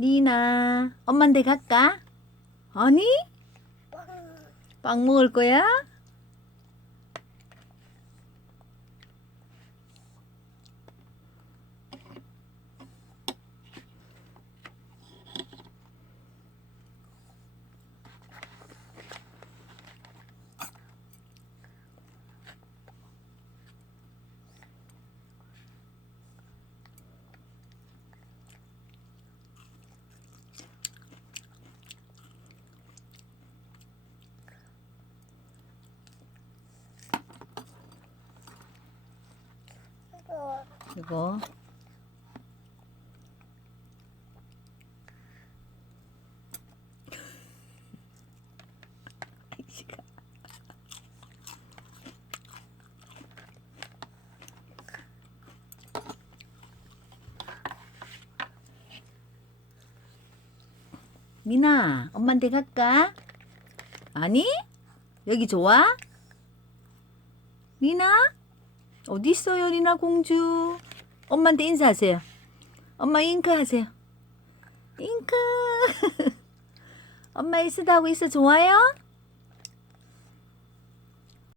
리나, 엄마한테 갈까? 아니? 빵 먹을 거야? 이거. 미나, 엄마한테 갈까? 아니? 여기 좋아? 리나? 어디 있어요, 리나 공주? 엄마한테 인사하세요. 엄마 잉크 하세요. 잉크. 엄마 있으다 하고 있어. 좋아요?